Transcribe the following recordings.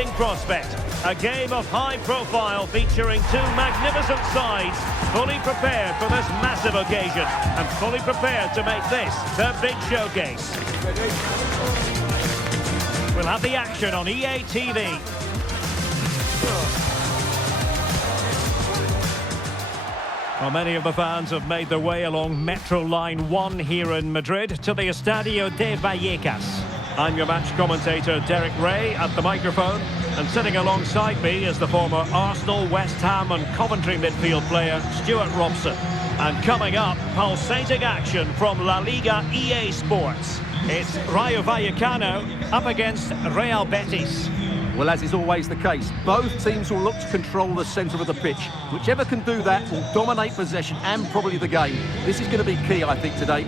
intriguing prospect. A game of high profile featuring two magnificent sides, fully prepared for this massive occasion and fully prepared to make this their big showcase. We'll have the action on EA TV. Well, many of the fans have made their way along Metro Line 1 here in Madrid to the Estadio de Vallecas. I'm your match commentator, Derek Ray, at the microphone. And sitting alongside me is the former Arsenal, West Ham and Coventry midfield player, Stuart Robson. And coming up, pulsating action from LaLiga EA Sports. It's Rayo Vallecano up against Real Betis. Well, as is always the case, both teams will look to control the centre of the pitch. Whichever can do that will dominate possession and probably the game. This is going to be key, I think, today.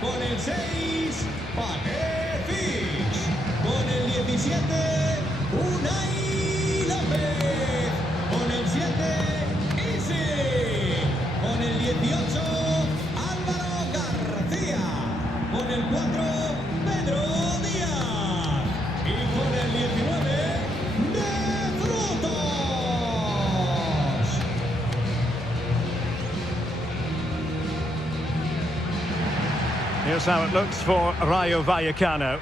Con el 6, BETIS. Con el 17, Unai López. Con el 7, Isi. Con el 18, Álvaro García. Con el 4, Pedro Díaz. Y con el 19, De Frutos. Here's how it looks for Rayo Vallecano.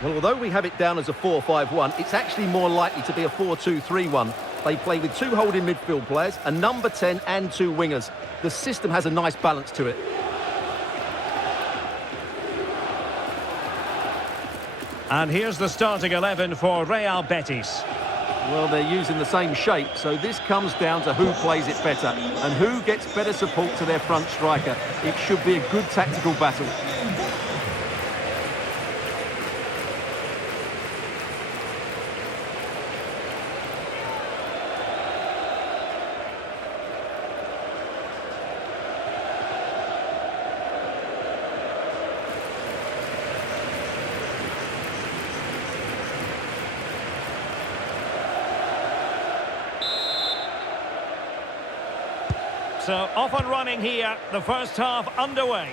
Well, although we have it down as a 4-5-1, it's actually more likely to be a 4-2-3-1. They play with two holding midfield players, a number 10 and two wingers. The system has a nice balance to it. And here's the starting 11 for Real Betis. Well, they're using the same shape, so this comes down to who plays it better and who gets better support to their front striker. It should be a good tactical battle. So off and running here, the first half underway.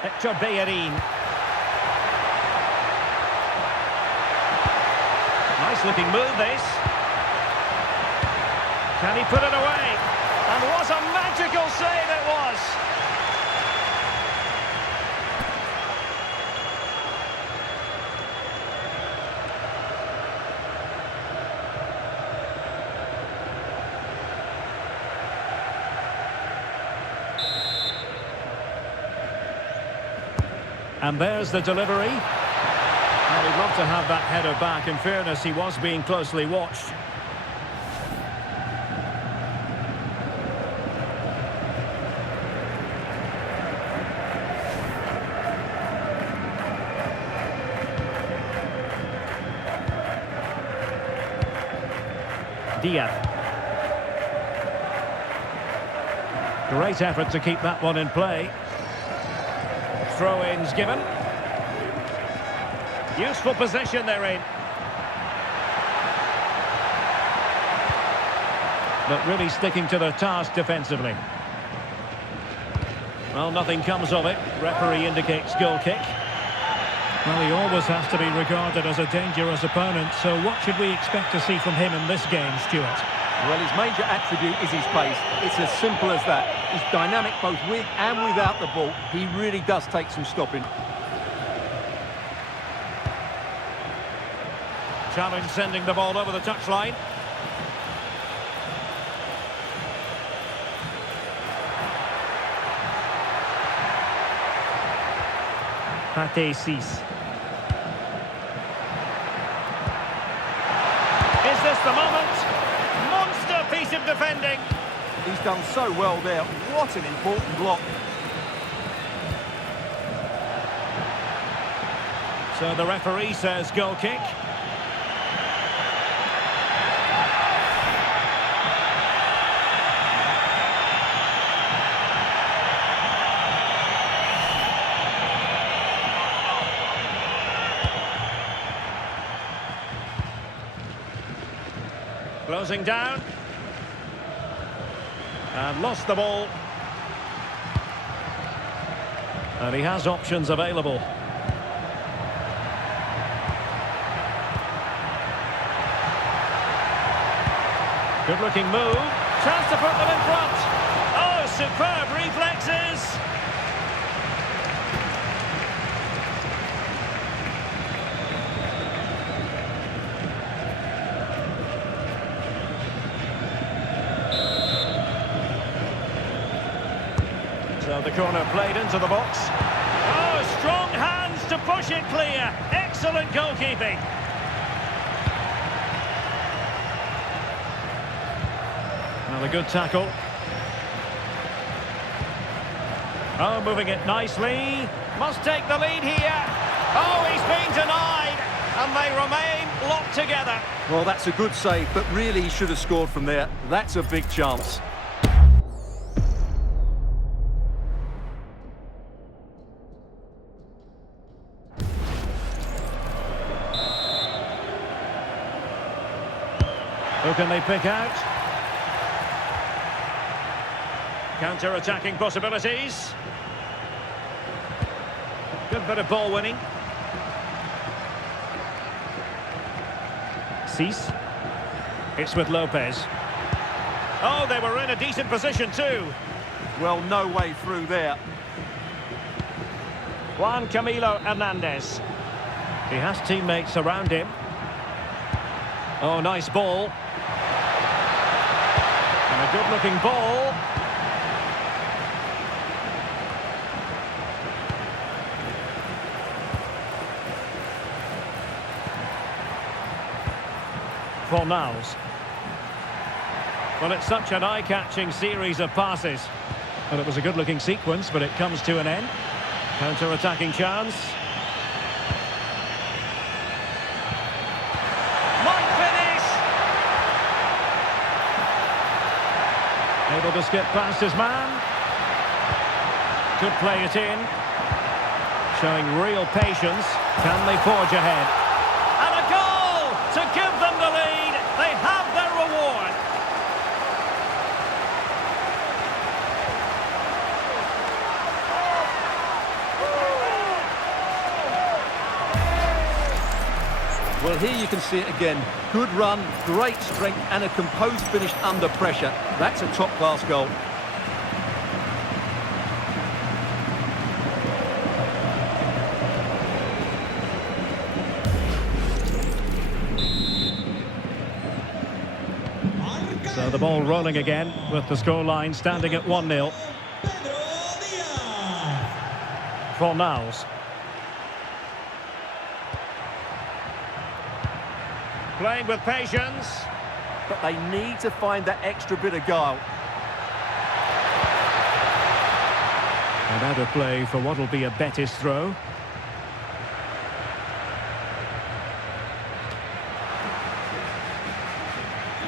Hector Bellerin. Nice looking move this. Can he put it away? And what a magical save it was! And there's the delivery. Well, we'd love to have that header back. In fairness, he was being closely watched. Diaz. Great effort to keep that one in play. Throw-ins given. Useful position they're in. But really sticking to their task defensively. Well, nothing comes of it. Referee indicates goal kick. Well, he always has to be regarded as a dangerous opponent, so what should we expect to see from him in this game, Stuart? Well, his major attribute is his pace. It's as simple as that. He's dynamic both with and without the ball. He really does take some stopping. Challenge sending the ball over the touchline. BETIS. Is this the moment? Monster piece of defending. He's done so well there. What an important block. So the referee says goal kick. Closing down. And lost the ball. And he has options available. Good looking move. Chance to put them in front. Oh, superb reflexes. So the corner played into the box. Oh, strong hands to push it clear. Excellent goalkeeping. Another good tackle. Oh, moving it nicely. Must take the lead here. Oh, he's been denied. And they remain locked together. Well, that's a good save, but really he should have scored from there. That's a big chance. Who can they pick out? Counter-attacking possibilities. Good bit of ball winning. Cease. It's with Lopez. Oh, they were in a decent position too. Well, no way through there. Juan Camilo Hernandez. He has teammates around him. Oh, nice ball. And a good-looking ball. Fornals. Well, it's such an eye-catching series of passes. Well, it was a good-looking sequence, but it comes to an end. Counter-attacking chance. Might finish! Able to skip past his man. Could play it in. Showing real patience. Can they forge ahead? And a goal to give them the lead. They have their reward. Well, here you can see it again. Good run, great strength, and a composed finish under pressure. That's a top-class goal. So the ball rolling again with the scoreline standing at 1-0. Fornals. Playing with patience. But they need to find that extra bit of guile. And out of play for what will be a Betis throw.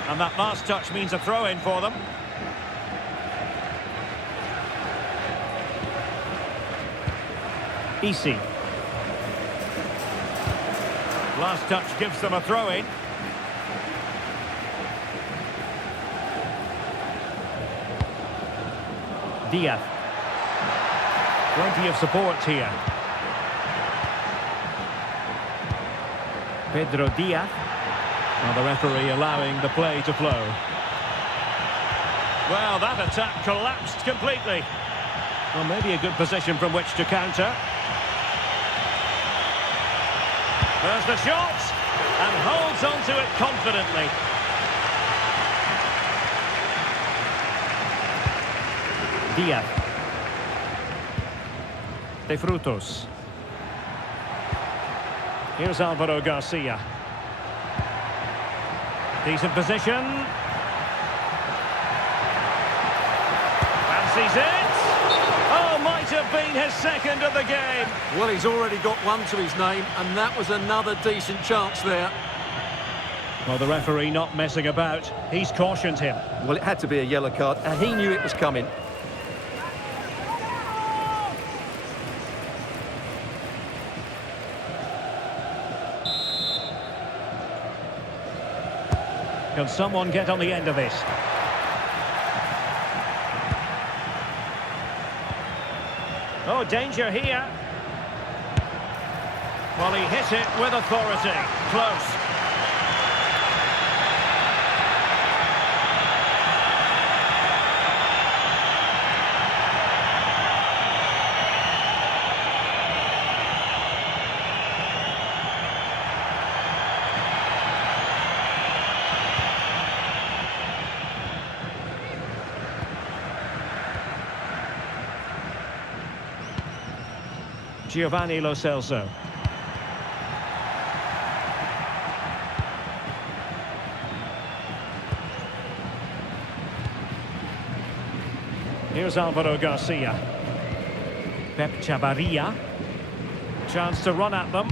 And that last touch means a throw-in for them. Easy. Last touch gives them a throw-in. Diaz. Plenty of support here. Pedro Diaz. Now the referee allowing the play to flow. Well, that attack collapsed completely. Well, maybe a good position from which to counter. There's the shot, and holds on to it confidently. Diaz. De Frutos. Here's Alvaro Garcia. Decent position. Fancies it. Oh, might have been his second of the game. Well, he's already got one to his name, and that was another decent chance there. Well, the referee not messing about. He's cautioned him. Well, it had to be a yellow card, and he knew it was coming. Can someone get on the end of this? Oh, danger here. Well, he hit it with authority. Close. Giovanni Lo Celso. Here's Alvaro Garcia. Pep Chavarria. Chance to run at them.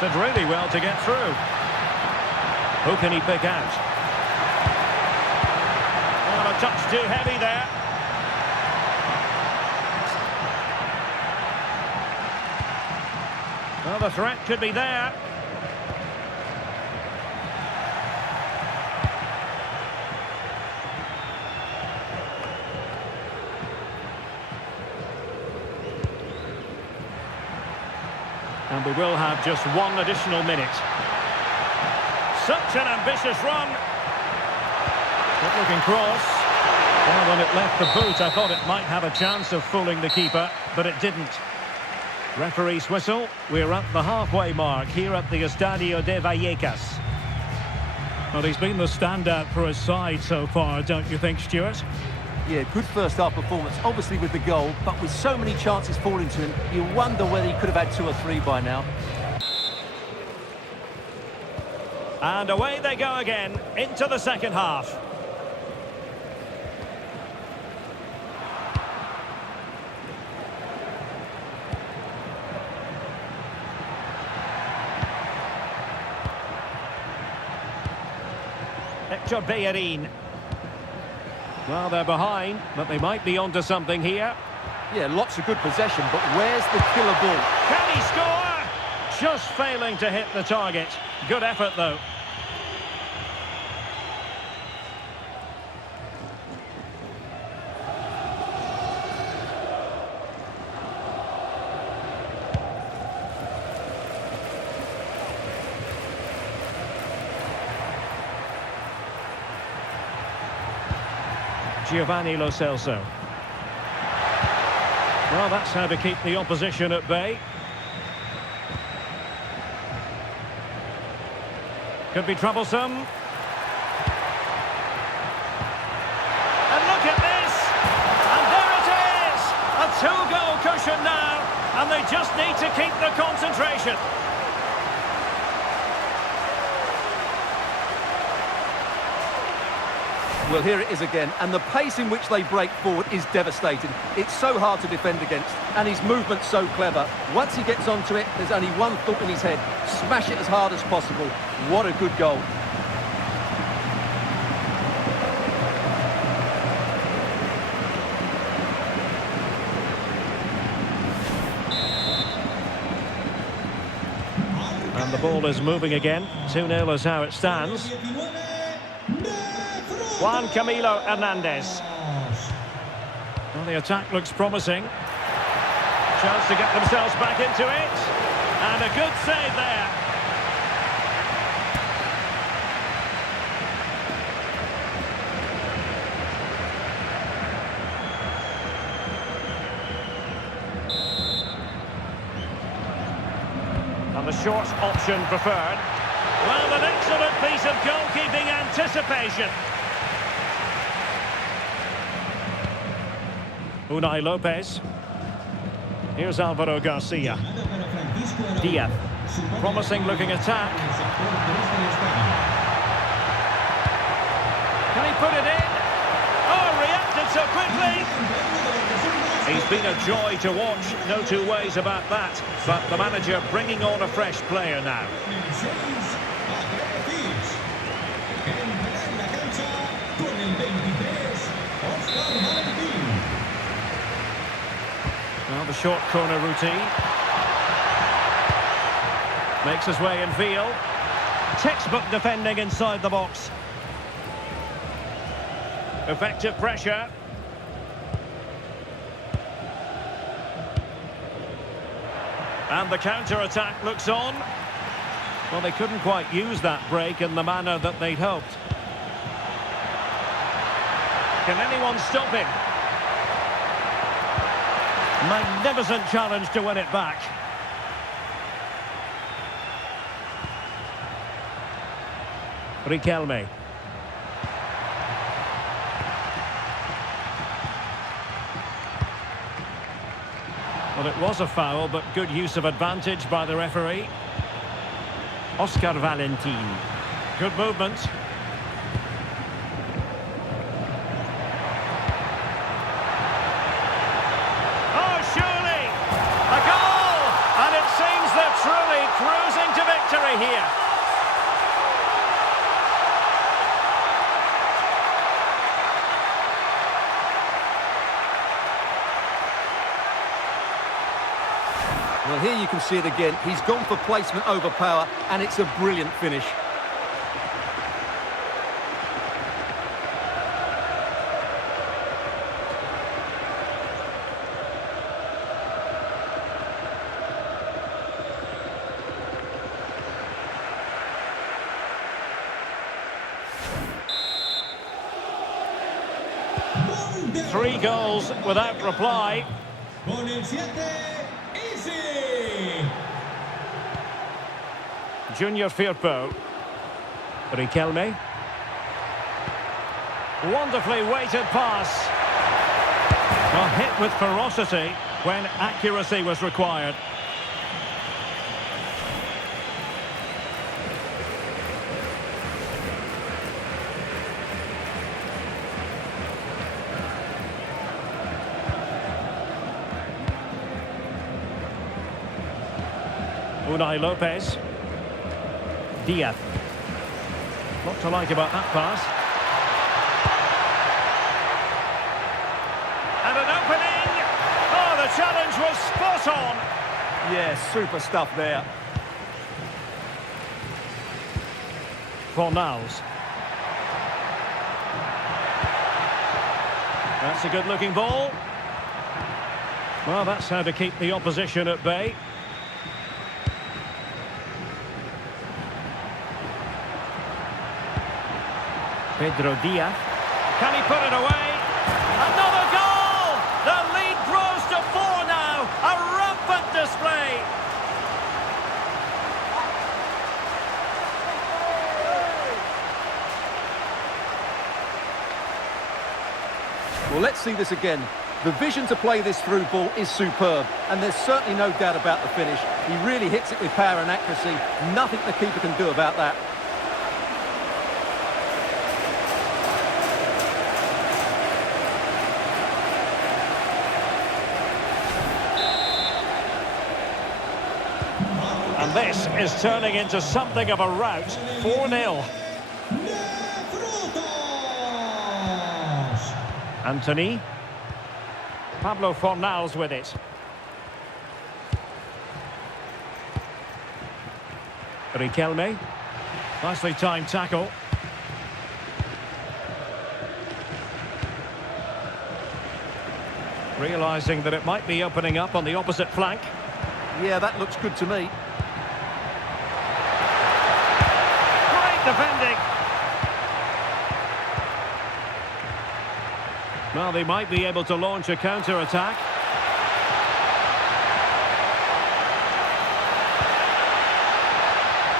Did really well to get through. Who can he pick out? Oh, a touch too heavy there. Well, the threat could be there. And we will have just one additional minute. Such an ambitious run. Good looking cross. Well, when it left the boot, I thought it might have a chance of fooling the keeper, but it didn't. Referee's whistle. We're at the halfway mark here at the Estadio de Vallecas. Well, he's been the standout for his side so far, don't you think, Stuart? Yeah, good first half performance, obviously with the goal, but with so many chances falling to him, you wonder whether he could have had 2 or 3 by now. And away they go again, into the second half. Hector Bellerin. Well, they're behind, but they might be onto something here. Yeah, lots of good possession, but where's the killer ball? Can he score? Just failing to hit the target. Good effort, though. Giovanni Lo Celso. Well, that's how to keep the opposition at bay. Could be troublesome. And look at this! And there it is! A 2-goal cushion now, and they just need to keep the concentration. Well, here it is again, and the pace in which they break forward is devastating. It's so hard to defend against, and his movement's so clever. Once he gets onto it, there's only one thought in his head: smash it as hard as possible. What a good goal. And the ball is moving again. 2-0 is how it stands. Juan Camilo Hernandez. Well, the attack looks promising. Chance to get themselves back into it. And a good save there. And the short option preferred. Well, an excellent piece of goalkeeping anticipation. Unai Lopez. Here's Alvaro Garcia. Diaz. Promising looking attack. Can he put it in? Oh, reacted so quickly. He's been a joy to watch, no two ways about that. But the manager bringing on a fresh player now. Well, the short corner routine. Makes his way in field. Textbook defending inside the box. Effective pressure. And the counter-attack looks on. Well, they couldn't quite use that break in the manner that they'd hoped. Can anyone stop him? Magnificent challenge to win it back. Riquelme. Well, it was a foul, but good use of advantage by the referee. Oscar Valentin. Good movement. Oh, surely! A goal! And it seems they're truly cruising to victory here. Well, here you can see it again. He's gone for placement over power, and it's a brilliant finish. Three goals without reply. Con el 7, Easy. Junior Firpo. Riquelme. Wonderfully weighted pass. A hit with ferocity when accuracy was required. Unai Lopez. Diaz. Lot to like about that pass. And an opening! Oh, the challenge was spot on! Yeah, super stuff there. Fornals. That's a good-looking ball. Well, that's how to keep the opposition at bay. Pedro Diaz. Can he put it away? Another goal! The lead grows to 4 now. A rampant display. Well, let's see this again. The vision to play this through ball is superb, and there's certainly no doubt about the finish. He really hits it with power and accuracy. Nothing the keeper can do about that. And this is turning into something of a rout. 4-0. Anthony. Pablo Fornals with it. Riquelme. Nicely timed tackle. Realising that it might be opening up on the opposite flank. Yeah, that looks good to me. Great defending. Well, they might be able to launch a counter-attack.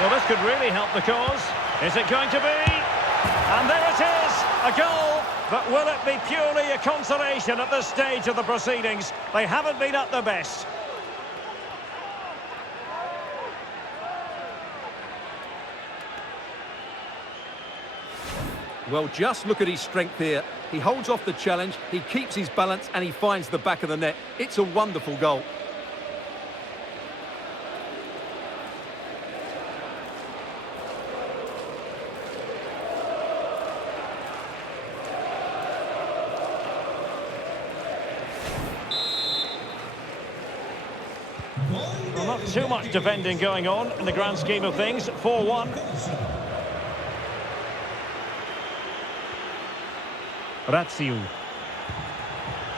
Well, this could really help the cause. Is it going to be? And there it is, a goal. But will it be purely a consolation at this stage of the proceedings? They haven't been at their best. Well, just look at his strength here. He holds off the challenge, he keeps his balance, and he finds the back of the net. It's a wonderful goal. Well, not too much defending going on in the grand scheme of things. 4-1. Razziu.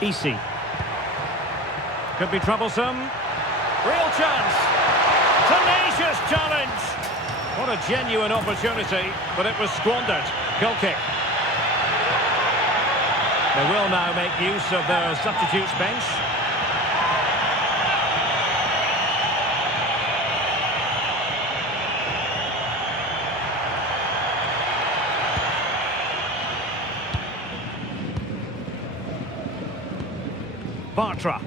Isi. Could be troublesome. Real chance. Tenacious challenge. What a genuine opportunity, but it was squandered. Goal kick. They will now make use of their substitutes bench. Bartra.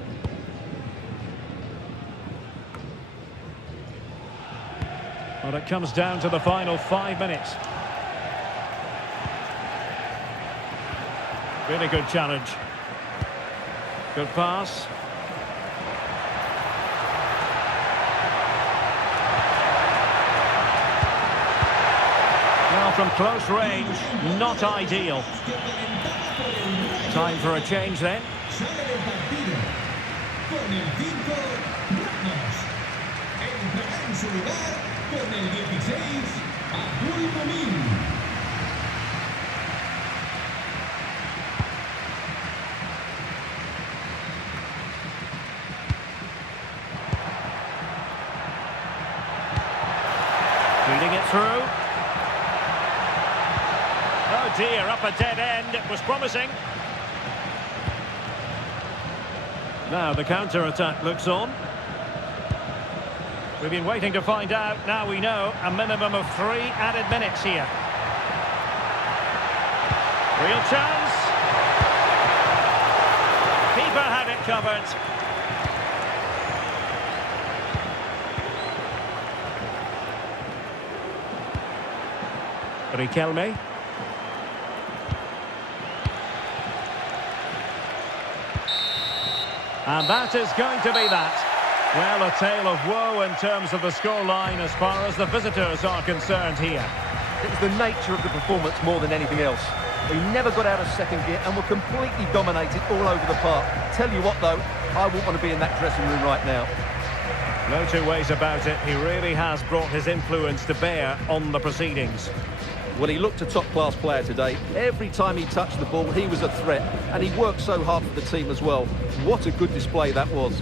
Well, it comes down to the final 5 minutes. Really good challenge. Good pass. Well, from close range, not ideal. Time for a change then. Con el 5, Ramos. Entrará en su lugar con el 16, Abdul Mumin. Feeding it through. Oh dear, up a dead end. It was promising. Now the counter-attack looks on. We've been waiting to find out. Now we know a minimum of 3 added minutes here. Real chance. Keeper had it covered. Riquelme. And that is going to be that. Well, a tale of woe in terms of the scoreline as far as the visitors are concerned here. It was the nature of the performance more than anything else. He never got out of second gear and were completely dominated all over the park. Tell you what, though, I wouldn't want to be in that dressing room right now. No two ways about it. He really has brought his influence to bear on the proceedings. Well, he looked a top-class player today. Every time he touched the ball, he was a threat. And he worked so hard for the team as well. What a good display that was.